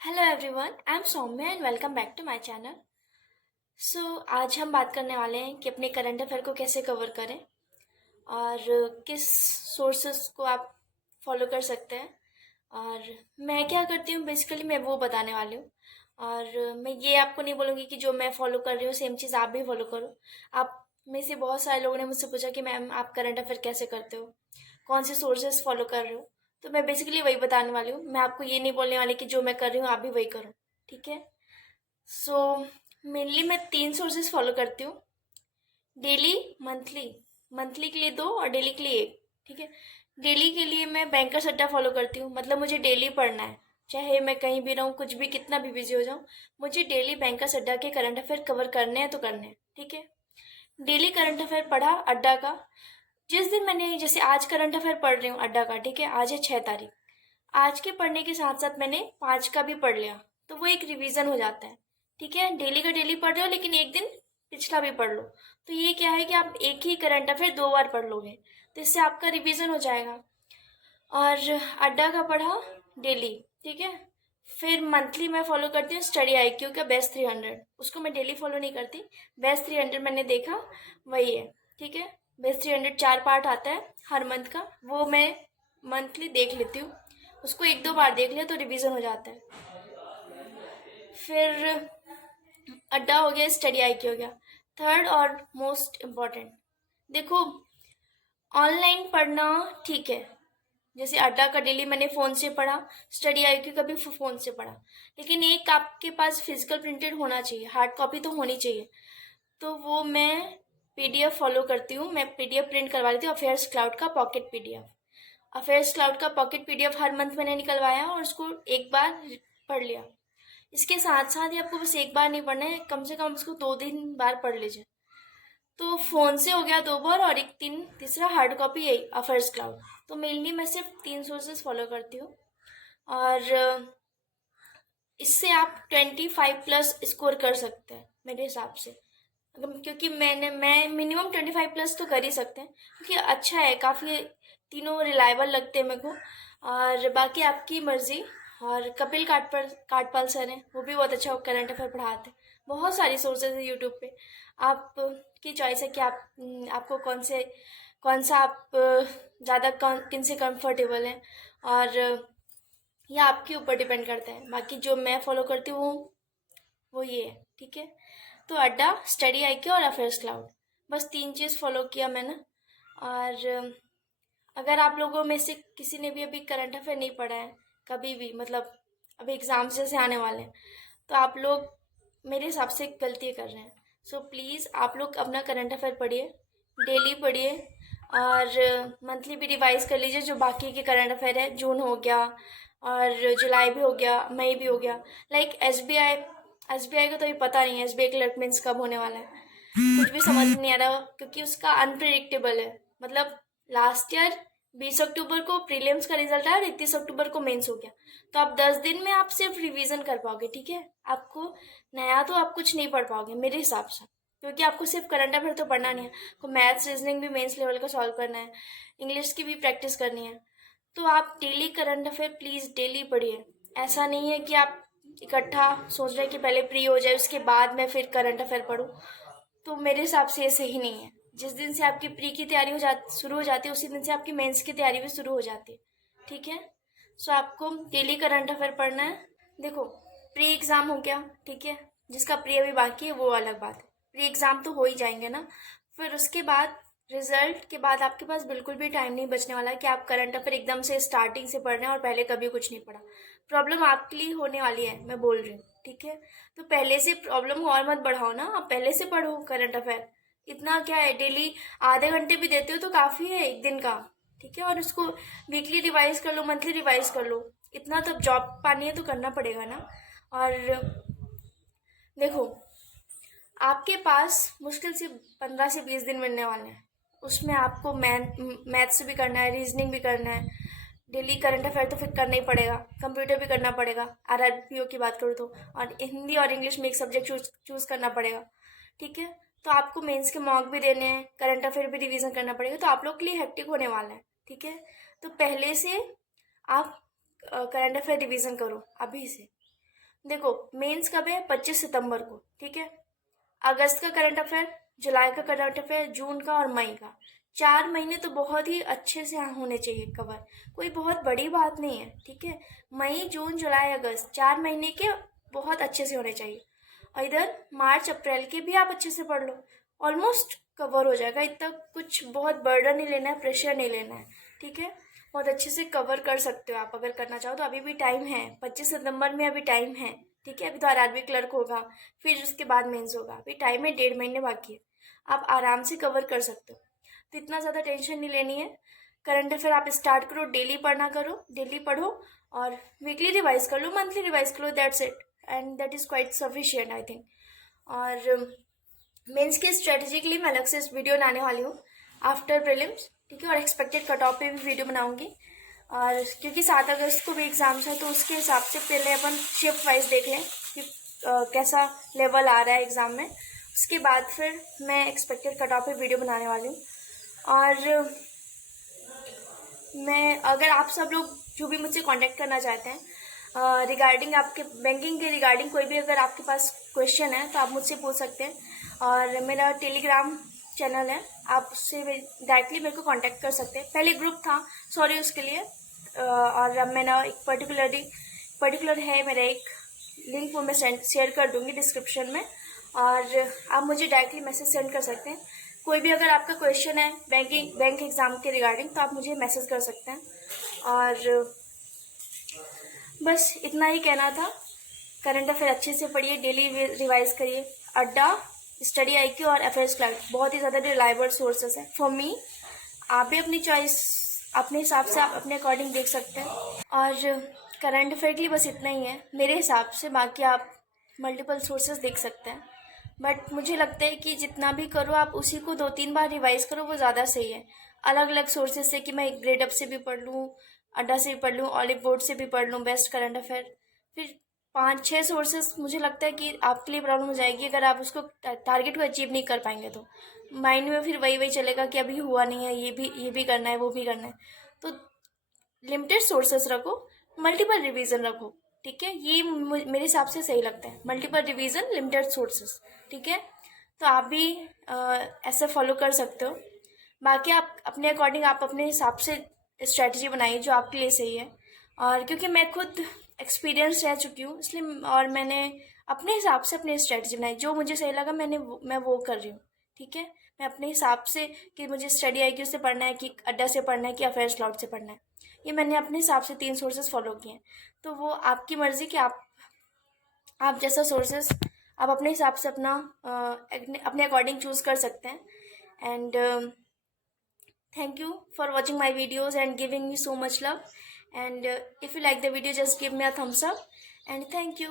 Hello everyone, I am Saumya and welcome back to my channel. आज हम बात करने वाले हैं कि अपने करंट अफेयर को कैसे कवर करें और किस सोर्सेस को आप फॉलो कर सकते हैं। और मैं क्या करती हूँ, बेसिकली मैं वो बताने वाली हूँ। और मैं ये आपको नहीं बोलूँगी कि जो मैं फॉलो कर रही हूँ सेम चीज़ आप भी फॉलो करो। आप में से बहुत सारे लोगों ने मुझसे पूछा कि मैम आप करंट अफेयर कैसे करते हो, कौन से सोर्सेस फॉलो कर रहे हो। तो मैं बेसिकली वही बताने वाली हूँ। मैं आपको ये नहीं बोलने वाली कि जो मैं कर रही हूँ आप भी वही करो, ठीक है। सो मेनली मैं 3 सोर्सेस फॉलो करती हूँ। डेली, मंथली, मंथली के लिए 2 और डेली के लिए 1, ठीक है। डेली के लिए मैं बैंकर सट्टा फॉलो करती हूँ, मतलब मुझे डेली पढ़ना है। चाहे मैं कहीं भी रहूँ, कुछ भी, कितना भी बिजी हो जाऊँ, मुझे डेली बैंकर सट्टा के करंट अफेयर कवर करने हैं तो करने हैं, ठीक है। डेली करंट अफेयर पढ़ा अड्डा का। जिस दिन मैंने, जैसे आज करंट अफेयर पढ़ रही हूँ अड्डा का, ठीक है, आज है 6 तारीख। आज के पढ़ने के साथ साथ मैंने 5 का भी पढ़ लिया, तो वो एक रिवीजन हो जाता है, ठीक है। डेली का डेली पढ़ रहे हो लेकिन एक दिन पिछला भी पढ़ लो, तो ये क्या है कि आप एक ही करंट अफेयर 2 बार पढ़ लोगे, तो इससे आपका रिवीजन हो जाएगा। और अड्डा का पढ़ा डेली, ठीक है। फिर मंथली मैं फॉलो करती हूँ स्टडी आईक्यू का बेस्ट 300, उसको मैं डेली फॉलो नहीं करती। बेस्ट 300 मैंने देखा, वही है, ठीक है। बेस्ट 300 4 पार्ट आता है हर मंथ का, वो मैं मंथली देख लेती हूँ। उसको 1-2 बार देख लिया तो रिवीजन हो जाता है। फिर अड्डा हो गया, स्टडी आईक्यू हो गया। थर्ड और मोस्ट इम्पॉर्टेंट, देखो, ऑनलाइन पढ़ना ठीक है। जैसे अड्डा का डेली मैंने फ़ोन से पढ़ा, स्टडी आईक्यू का भी फ़ोन से पढ़ा, लेकिन एक आपके पास फिजिकल प्रिंटेड होना चाहिए, हार्ड कॉपी तो होनी चाहिए। तो वो मैं पीडीएफ फॉलो करती हूँ, मैं पीडीएफ प्रिंट करवा लेती हूँ, अफेयर्स क्लाउड का पॉकेट पीडीएफ। अफेयर्स क्लाउड का पॉकेट पीडीएफ हर मंथ मैंने निकलवाया और उसको एक बार पढ़ लिया। इसके साथ साथ ही आपको बस एक बार नहीं पढ़ना है, कम से कम उसको 2 3 बार पढ़ लीजिए। तो फ़ोन से हो गया 2 बार, और एक तीसरा हार्ड कॉपी यही अफेयर्स क्लाउड। तो मेनली मैं सिर्फ 3 सोर्सेस फॉलो करती हूँ। और इससे आप 25+ स्कोर कर सकते हैं मेरे हिसाब से। क्योंकि मैं मिनिमम 25+ तो कर ही सकते हैं, क्योंकि अच्छा है काफ़ी, तीनों रिलायबल लगते हैं मेरे को। और बाकी आपकी मर्जी। और कपिल काटपाल सर हैं, वो भी बहुत अच्छा करंट अफेयर पढ़ाते हैं। बहुत सारी सोर्सेज है यूट्यूब पे, आपकी चॉइस है कि आपको कौन सा आप ज़्यादा किन से कंफर्टेबल हैं। और ये आपके ऊपर डिपेंड करता है। बाकी जो मैं फॉलो करती हूँ वो ये है, ठीक है। तो अड्डा, स्टडी आईक्यू और अफेयर्स क्लाउड, बस 3 चीज़ फॉलो किया मैंने। और अगर आप लोगों में से किसी ने भी अभी करंट अफेयर नहीं पढ़ा है कभी भी, मतलब अभी एग्ज़ाम्स जैसे आने वाले हैं, तो आप लोग मेरे हिसाब से गलती कर रहे हैं। सो प्लीज़ आप लोग अपना करंट अफेयर पढ़िए, डेली पढ़िए। और मंथली भी रिवाइज कर लीजिए जो बाकी के करंट अफेयर है। जून हो गया, और जुलाई भी हो गया, मई भी हो गया। लाइक एसबीआई का तो अभी पता नहीं है एसबीआई क्लर्क मीन्स कब होने वाला है, कुछ भी समझ नहीं आ रहा, क्योंकि उसका अनप्रिडिक्टेबल है। मतलब लास्ट ईयर 20 अक्टूबर को प्रीलिम्स का रिजल्ट आया और 31 अक्टूबर को मेंस हो गया। तो आप 10 दिन में आप सिर्फ रिवीजन कर पाओगे, ठीक है। आपको नया तो आप कुछ नहीं पढ़ पाओगे मेरे हिसाब से, क्योंकि आपको सिर्फ करंट अफेयर तो पढ़ना नहीं है, आपको मैथ्स रीजनिंग भी मेंस लेवल का सॉल्व करना है, इंग्लिश की भी प्रैक्टिस करनी है। तो आप daily current affair please daily पढ़िए। ऐसा नहीं है कि आप इकट्ठा सोच रहे हैं कि पहले प्री हो जाए उसके बाद मैं फिर करंट अफेयर पढूं, तो मेरे हिसाब से ये सही नहीं है। जिस दिन से आपकी प्री की तैयारी शुरू हो जाती है, उसी दिन से आपकी मेंस की तैयारी भी शुरू हो जाती है, ठीक है। सो आपको डेली करंट अफेयर पढ़ना है। देखो, प्री एग्ज़ाम हो गया, ठीक है, जिसका प्री अभी बाकी है वो अलग बात है, प्री एग्ज़ाम तो हो ही जाएंगे ना। फिर उसके बाद रिजल्ट के बाद आपके पास बिल्कुल भी टाइम नहीं बचने वाला है कि आप करंट अफेयर एकदम से स्टार्टिंग से पढ़ रहे हैं और पहले कभी कुछ नहीं पढ़ा। प्रॉब्लम आपके लिए होने वाली है, मैं बोल रही हूँ, ठीक है। तो पहले से प्रॉब्लम को और मत बढ़ाओ ना, आप पहले से पढ़ो करंट अफेयर। इतना क्या है, डेली आधे घंटे भी देते हो तो काफ़ी है एक दिन का, ठीक है। और उसको वीकली रिवाइज कर लो, मंथली रिवाइज कर लो। इतना तो जॉब पानी है तो करना पड़ेगा ना। और देखो, आपके पास मुश्किल से 15 से 20 दिन मिलने वाले हैं। उसमें आपको मैथ्स भी करना है, रीजनिंग भी करना है, डेली करंट अफेयर तो फिर करना ही पड़ेगा, कंप्यूटर भी करना पड़ेगा, आरआरपीओ की बात करूँ तो, और हिंदी और इंग्लिश में एक सब्जेक्ट चूज करना पड़ेगा, ठीक है। तो आपको मेंस के मॉक भी देने हैं, करंट अफेयर भी रिवीजन करना पड़ेगा, तो आप लोग के लिए हेक्टिक होने वाला है, ठीक है। तो पहले से आप करंट अफेयर रिवीजन करो अभी से। देखो मेंस कब है, 25 सितंबर को, ठीक है। अगस्त का करंट अफेयर, जुलाई का करंट अफेयर, जून का और मई का, 4 महीने तो बहुत ही अच्छे से होने चाहिए कवर। कोई बहुत बड़ी बात नहीं है, ठीक है। मई, जून, जुलाई, अगस्त, 4 महीने के बहुत अच्छे से होने चाहिए। और इधर मार्च अप्रैल के भी आप अच्छे से पढ़ लो, ऑलमोस्ट कवर हो जाएगा। इतना कुछ बहुत बर्डन नहीं लेना है, प्रेशर नहीं लेना है, ठीक है। बहुत अच्छे से कवर कर सकते हो आप अगर करना चाहो तो। अभी भी टाइम है, 25 सितंबर में अभी टाइम है, ठीक है। अभी तो आरआरबी क्लर्क होगा, फिर उसके बाद मेंस होगा, अभी टाइम है, 1.5 महीने बाकी है। आप आराम से कवर कर सकते हो, तो इतना ज़्यादा टेंशन नहीं लेनी है। करंट अफेयर आप स्टार्ट करो, डेली पढ़ना करो, डेली पढ़ो, और वीकली रिवाइज कर लो, मंथली रिवाइज कर लो, that's it, and that is quite sufficient I think. और मेंस की स्ट्रेटेजी के लिए मैं अलग से वीडियो बनाने वाली हूँ आफ्टर प्रीलिम्स, ठीक है। और एक्सपेक्टेड कट ऑफ पे भी वीडियो बनाऊंगी। और क्योंकि 7 अगस्त को भी एग्जाम्स है, तो उसके हिसाब से पहले अपन शिफ्ट वाइज देख लें कि कैसा लेवल आ रहा है एग्ज़ाम में। उसके बाद फिर मैं एक्सपेक्टेड कट ऑफ पे वीडियो बनाने वाली हूँ। और मैं, अगर आप सब लोग जो भी मुझसे कांटेक्ट करना चाहते हैं रिगार्डिंग आपके बैंकिंग के रिगार्डिंग, कोई भी अगर आपके पास क्वेश्चन है तो आप मुझसे पूछ सकते हैं। और मेरा टेलीग्राम चैनल है, आप उससे डायरेक्टली मेरे को कांटेक्ट कर सकते हैं। पहले ग्रुप था, सॉरी उसके लिए। और अब मैंने एक पर्टिकुलर है मेरा एक लिंक, वो मैं शेयर कर दूंगी डिस्क्रिप्शन में, और आप मुझे डायरेक्टली मैसेज सेंड कर सकते हैं। कोई भी अगर आपका क्वेश्चन है बैंक एग्ज़ाम के रिगार्डिंग, तो आप मुझे मैसेज कर सकते हैं। और बस इतना ही कहना था। करंट अफेयर अच्छे से पढ़िए, डेली रिवाइज करिए। अड्डा, स्टडी IQ और अफेयर्स क्लास बहुत ही ज़्यादा रिलायबल सोर्सेस है फॉर मी। आप भी अपनी चॉइस अपने हिसाब से आप अपने अकॉर्डिंग देख सकते हैं। और करंट अफेयर के लिए बस इतना ही है मेरे हिसाब से, बाकी आप मल्टीपल सोर्सेज देख सकते हैं। बट मुझे लगता है कि जितना भी करो आप उसी को 2-3 बार रिवाइज करो, वो ज़्यादा सही है। अलग अलग सोर्सेज से, कि मैं ग्रेड अप से भी पढ़ लूँ, अड्डा से भी पढ़ लूँ, ऑलिव बोर्ड से भी पढ़ लूँ बेस्ट करंट अफेयर, फिर 5-6 सोर्सेज, मुझे लगता है कि आपके लिए प्रॉब्लम हो जाएगी अगर आप उसको टारगेट को अचीव नहीं कर पाएंगे तो। माइंड में फिर वही चलेगा कि अभी हुआ नहीं है, ये भी करना है, वो भी करना है। तो लिमिटेड सोर्सेस रखो, मल्टीपल रिवीजन रखो, ठीक है। ये मेरे हिसाब से सही लगता है, मल्टीपल रिवीजन, लिमिटेड सोर्सेस, ठीक है। तो आप भी ऐसे फॉलो कर सकते हो। बाकी आप अपने अकॉर्डिंग, आप अपने हिसाब से स्ट्रैटेजी बनाइए जो आपके लिए सही है। और क्योंकि मैं खुद एक्सपीरियंस रह चुकी हूँ, इसलिए, और मैंने अपने हिसाब से अपनी स्ट्रैटेजी बनाई, जो मुझे सही लगा मैं वो कर रही हूँ, ठीक है। मैं अपने हिसाब से, कि मुझे स्टडी IQ से पढ़ना है, कि अड्डा से पढ़ना है, कि अफेयर्स क्लाउड से पढ़ना है, ये मैंने अपने हिसाब से 3 सोर्सेज फॉलो किए हैं। तो वो आपकी मर्ज़ी कि आप जैसा सोर्सेज आप अपने हिसाब से अपने अकॉर्डिंग चूज़ कर सकते हैं। And thank you for watching my videos and giving me so much love. And if you like the video, just give me a thumbs up. And thank you.